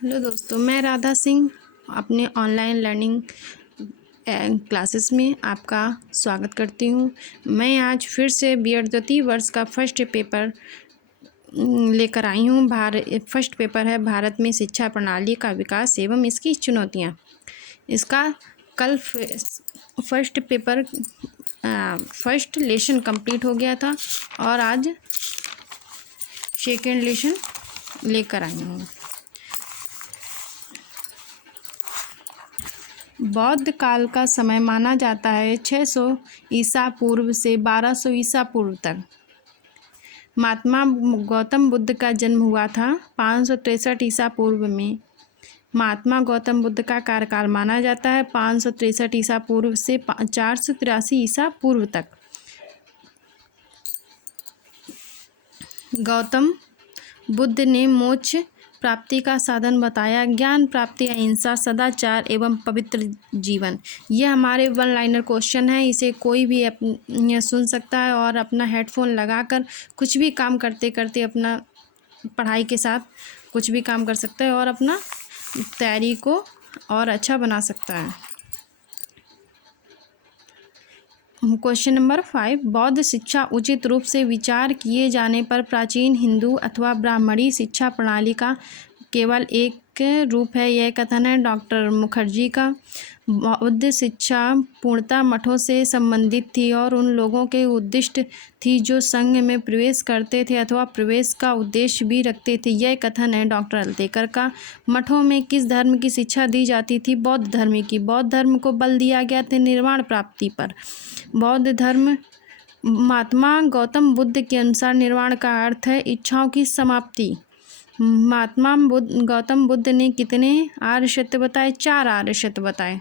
Hello दोस्तों, मैं राधा सिंह अपने ऑनलाइन लर्निंग क्लासेस में आपका स्वागत करती हूँ। मैं आज फिर से बीएड द्वितीय वर्ष का फर्स्ट पेपर लेकर आई हूँ। फर्स्ट पेपर है भारत में शिक्षा प्रणाली का विकास एवं इसकी चुनौतियाँ। इसका कल first paper first lesson complete हो गया था और आज सेकेंड लेसन लेकर आई हूँ। बौद्ध काल का समय माना जाता है 600 ईसा पूर्व से 1200 ईसा पूर्व तक। महात्मा गौतम बुद्ध का जन्म हुआ था 563 ईसा पूर्व में। महात्मा गौतम बुद्ध का कार्यकाल माना जाता है 563 ईसा पूर्व से 483 ईसा पूर्व तक। गौतम बुद्ध ने मोक्ष प्राप्ति का साधन बताया। ज्ञान प्राप्ति, अहिंसा, सदाचार एवं पवित्र जीवन। यह हमारे वन लाइनर क्वेश्चन है। इसे कोई भी सुन सकता है और अपना हेडफोन लगाकर कुछ भी काम करते करते अपना पढ़ाई के साथ कुछ भी काम कर सकता है और अपना तैयारी को और अच्छा बना सकता है। क्वेश्चन नंबर 5, बौद्ध शिक्षा उचित रूप से विचार किए जाने पर प्राचीन हिंदू अथवा ब्राह्मणी शिक्षा प्रणाली का केवल एक रूप है। यह कथन है डॉक्टर मुखर्जी का। बौद्ध शिक्षा पूर्णतः मठों से संबंधित थी और उन लोगों के उद्दिष्ट थी जो संघ में प्रवेश करते थे अथवा प्रवेश का उद्देश्य भी रखते थे। यह कथन है डॉक्टर अल्तेकर का। मठों में किस धर्म की शिक्षा दी जाती थी? बौद्ध धर्म की। बौद्ध धर्म को बल दिया गया था निर्वाण प्राप्ति पर। बौद्ध धर्म महात्मा गौतम बुद्ध के अनुसार निर्वाण का अर्थ है इच्छाओं की समाप्ति। महात्मा गौतम बुद्ध ने कितने आर्य सत्य बताए? 4 आर्य सत्य बताए।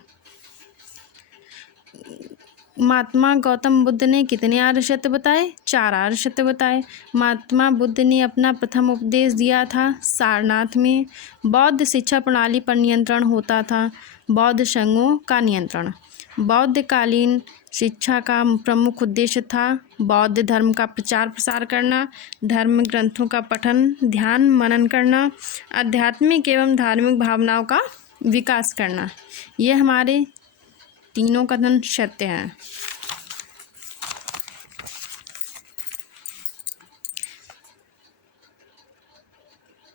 महात्मा गौतम बुद्ध ने कितने आर्य सत्य बताए? 4 आर्य सत्य बताए। महात्मा बुद्ध ने अपना प्रथम उपदेश दिया था सारनाथ में। बौद्ध शिक्षा प्रणाली पर नियंत्रण होता था। बौद्ध संघों का नियंत्रण। बौद्धकालीन शिक्षा का प्रमुख उद्देश्य था बौद्ध धर्म का प्रचार प्रसार करना, धर्म ग्रंथों का पठन, ध्यान मनन करना, आध्यात्मिक एवं धार्मिक भावनाओं का विकास करना। यह हमारे तीनों कथन सत्य हैं।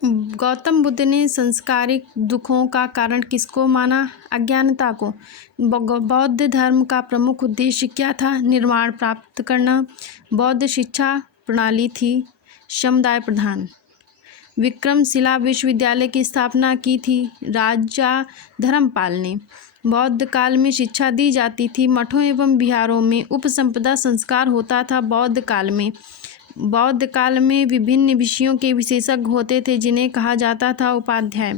गौतम बुद्ध ने संस्कारिक दुखों का कारण किसको माना? अज्ञानता को। बौद्ध धर्म का प्रमुख उद्देश्य क्या था? निर्वाण प्राप्त करना। बौद्ध शिक्षा प्रणाली थी समुदाय प्रधान। विक्रमशिला विश्वविद्यालय की स्थापना की थी राजा धर्मपाल ने। बौद्ध काल में शिक्षा दी जाती थी मठों एवं विहारों में। उपसंपदा संस्कार होता था बौद्ध काल में। बौद्ध काल में विभिन्न विषयों के विशेषज्ञ होते थे जिन्हें कहा जाता था उपाध्याय।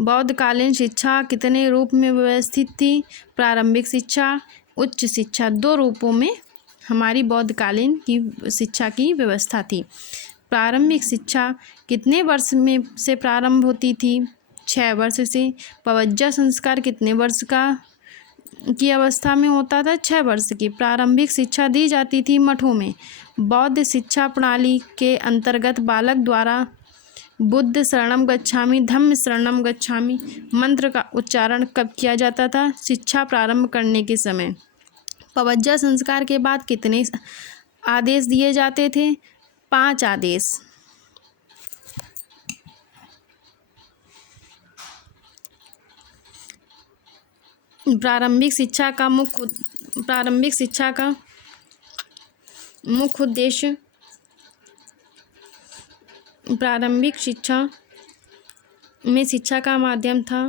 बौद्धकालीन शिक्षा कितने रूप में व्यवस्थित थी? प्रारंभिक शिक्षा, उच्च शिक्षा, 2 रूपों में हमारी बौद्धकालीन की शिक्षा की व्यवस्था थी। प्रारंभिक शिक्षा कितने वर्ष में से प्रारंभ होती थी? 6 वर्ष से। पवज्जा संस्कार कितने वर्ष की अवस्था में होता था? 6 वर्ष की। प्रारंभिक शिक्षा दी जाती थी मठों में। बौद्ध शिक्षा प्रणाली के अंतर्गत बालक द्वारा बुद्ध शरणम गच्छामि, धम्म शरणम गच्छामि मंत्र का उच्चारण कब किया जाता था? शिक्षा प्रारंभ करने के समय। पवज्जा संस्कार के बाद कितने आदेश दिए जाते थे? 5 आदेश। प्रारंभिक शिक्षा का मुख्य उद्देश्य प्रारंभिक शिक्षा में शिक्षा का माध्यम था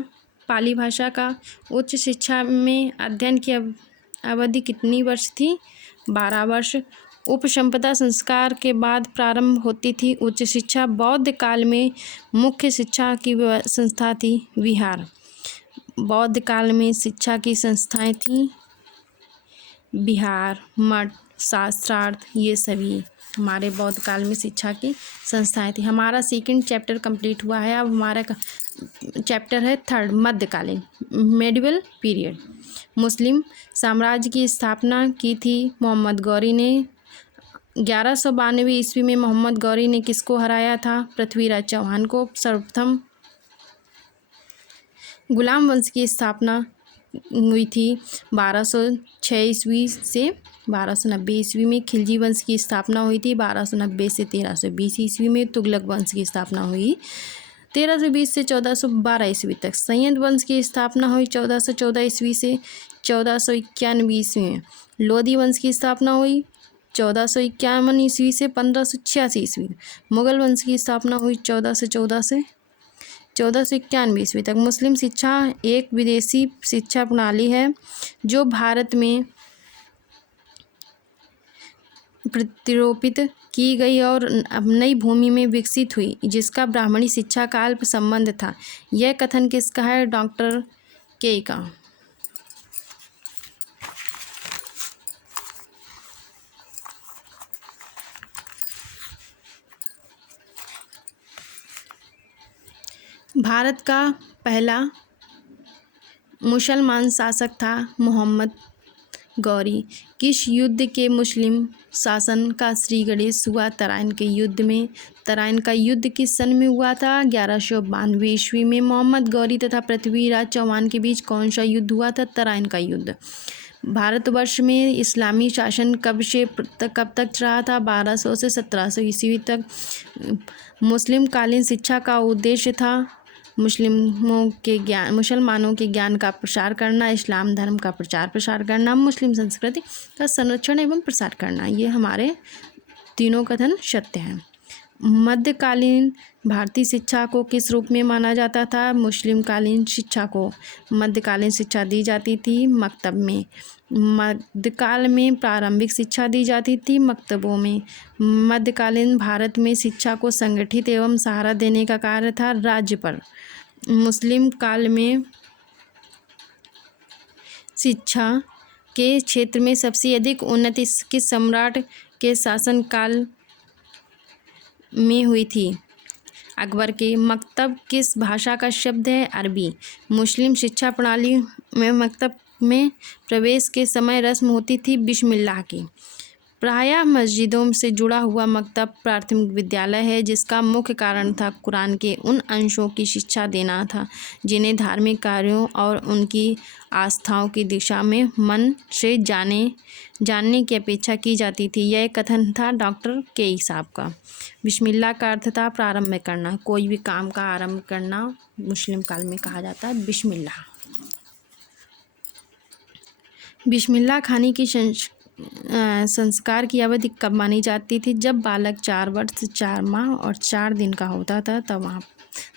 पाली भाषा का। उच्च शिक्षा में अध्ययन की अवधि कितनी वर्ष थी? 12 वर्ष। उपसंपदा संस्कार के बाद प्रारंभ होती थी उच्च शिक्षा। बौद्ध काल में मुख्य शिक्षा की संस्था थी विहार। बौद्ध काल में शिक्षा की संस्थाएं थीं विहार, मठ, शास्त्रार्थ, ये सभी हमारे बौद्ध काल में शिक्षा की संस्थाएं थी। हमारा सेकंड चैप्टर कंप्लीट हुआ है। अब हमारा चैप्टर है 3 मध्यकालीन मेडिवल पीरियड। मुस्लिम साम्राज्य की स्थापना की थी मोहम्मद गौरी ने। 1192 ईस्वी में मोहम्मद गौरी ने किसको हराया था? पृथ्वीराज चौहान को। सर्वप्रथम गुलाम वंश की स्थापना हुई थी 1206 ईस्वी से 1290 ईस्वी में। खिलजी वंश की स्थापना हुई थी 1290 से 1320 ईस्वी में। तुगलक वंश की स्थापना हुई 1320 से 1412 ईस्वी तक। सय्यद वंश की स्थापना हुई 1414 ईस्वी से 1491 ईस्वी में। लोधी वंश की स्थापना हुई 1451 ईस्वी से 1586 ईस्वी। मुगल वंश की स्थापना हुई 1414 से 1491 ईस्वी तक। मुस्लिम शिक्षा एक विदेशी शिक्षा प्रणाली है जो भारत में प्रतिरोपित की गई और अब नई भूमि में विकसित हुई, जिसका ब्राह्मणी शिक्षा का अल्प संबंध था। यह कथन किसका है? डॉक्टर के का। भारत का पहला मुसलमान शासक था मोहम्मद गौरी। किस युद्ध के मुस्लिम शासन का श्री गणेश हुआ? तराइन के युद्ध में। तराइन का युद्ध किस सन में हुआ था? 1192 ईस्वी में। मोहम्मद गौरी तथा पृथ्वीराज चौहान के बीच कौन सा युद्ध हुआ था? तराइन का युद्ध। भारतवर्ष में इस्लामी शासन कब तक रहा था? 1200 से 1700 ईस्वी तक। मुस्लिम कालीन शिक्षा का उद्देश्य था मुसलमानों के ज्ञान का प्रसार करना, इस्लाम धर्म का प्रचार प्रसार करना, मुस्लिम संस्कृति का संरक्षण एवं प्रसार करना। ये हमारे तीनों कथन सत्य हैं। मध्यकालीन भारतीय शिक्षा को किस रूप में माना जाता था? मुस्लिम कालीन शिक्षा को मध्यकालीन शिक्षा दी जाती थी मकतब में। मध्यकाल में प्रारंभिक शिक्षा दी जाती थी मकतबों में। मध्यकालीन भारत में शिक्षा को संगठित एवं सहारा देने का कार्य था राज्य पर। मुस्लिम काल में शिक्षा के क्षेत्र में सबसे अधिक उन्नति किस सम्राट के शासनकाल में हुई थी? अकबर के। मकतब किस भाषा का शब्द है? अरबी। मुस्लिम शिक्षा प्रणाली में मकतब में प्रवेश के समय रस्म होती थी बिस्मिल्लाह की। प्रायः मस्जिदों से जुड़ा हुआ मकतब प्राथमिक विद्यालय है, जिसका मुख्य कारण था कुरान के उन अंशों की शिक्षा देना था जिन्हें धार्मिक कार्यों और उनकी आस्थाओं की दिशा में मन से जानने की अपेक्षा की जाती थी। यह कथन था डॉक्टर के साहब का। बिस्मिल्लाह का अर्थ था प्रारंभ में करना। कोई भी काम का आरंभ करना मुस्लिम काल में कहा जाता है बिस्मिल्लाह। बिस्मिल्लाह खानी की संस्कार की अवधि कब मानी जाती थी? जब बालक 4 वर्ष 4 माह और 4 दिन का होता था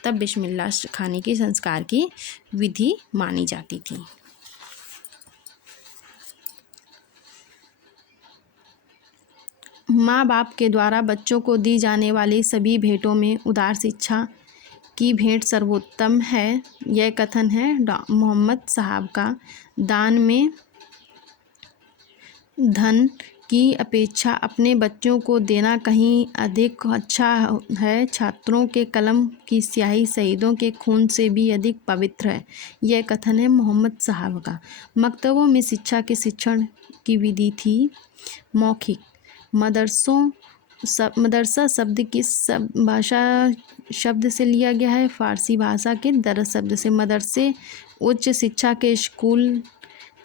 तब बिस्मिल्लाह खाने की संस्कार की विधि मानी जाती थी। माँ बाप के द्वारा बच्चों को दी जाने वाली सभी भेंटों में उदार शिक्षा की भेंट सर्वोत्तम है। यह कथन है मोहम्मद साहब का। दान में धन की अपेक्षा अपने बच्चों को देना कहीं अधिक अच्छा है। छात्रों के कलम की स्याही शहीदों के खून से भी अधिक पवित्र है। यह कथन है मोहम्मद साहब का। मकतबों में शिक्षा के शिक्षण की विधि थी मौखिक। मदरसा शब्द किस भाषा शब्द से लिया गया है? फारसी भाषा के दरस शब्द से। मदरसे उच्च शिक्षा के स्कूल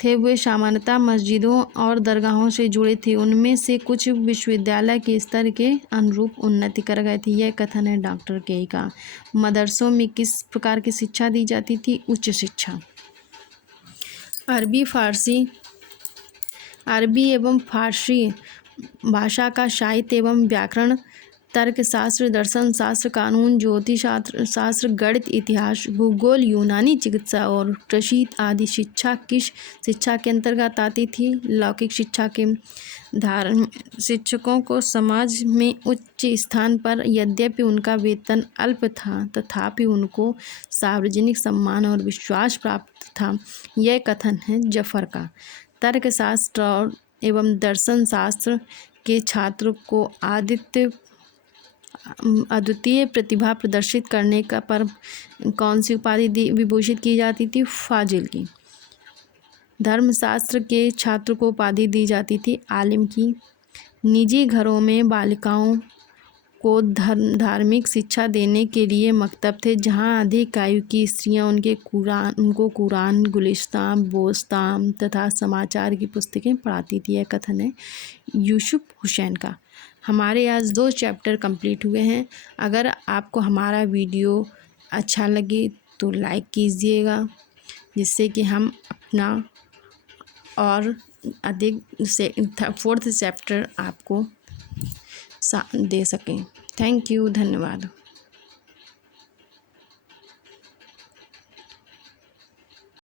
थे। वे सामान्यतः मस्जिदों और दरगाहों से जुड़े थे। उनमें से कुछ विश्वविद्यालय के स्तर के अनुरूप उन्नति कर गए थे। यह कथन है डॉक्टर के का। मदरसों में किस प्रकार की शिक्षा दी जाती थी? उच्च शिक्षा। अरबी एवं फारसी भाषा का साहित्य एवं व्याकरण, तर्कशास्त्र, दर्शन शास्त्र, कानून, ज्योतिष शास्त्र, गणित, इतिहास, भूगोल, यूनानी चिकित्सा और कृषि आदि शिक्षा किस शिक्षा के अंतर्गत आती थी? लौकिक शिक्षा के। धार्मिक शिक्षकों को समाज में उच्च स्थान पर यद्यपि उनका वेतन अल्प था तथापि उनको सार्वजनिक सम्मान और विश्वास प्राप्त था। यह कथन है जफर का। तर्कशास्त्र एवं दर्शन शास्त्र के छात्र को अद्वितीय प्रतिभा प्रदर्शित करने का पर कौन सी उपाधि विभूषित की जाती थी? फाजिल की। धर्मशास्त्र के छात्र को उपाधि दी जाती थी आलिम की। निजी घरों में बालिकाओं को धार्मिक शिक्षा देने के लिए मकतब थे, जहाँ अधिक आयु की स्त्रियाँ उनको कुरान, गुलिस्तान, बोस्ताम तथा समाचार की पुस्तकें पढ़ाती थी। यह कथन है यूसुफ हुसैन का। हमारे आज 2 चैप्टर कंप्लीट हुए हैं। अगर आपको हमारा वीडियो अच्छा लगे तो लाइक कीजिएगा, जिससे कि हम अपना और अधिक से 4th चैप्टर आपको दे सकें। थैंक यू, धन्यवाद।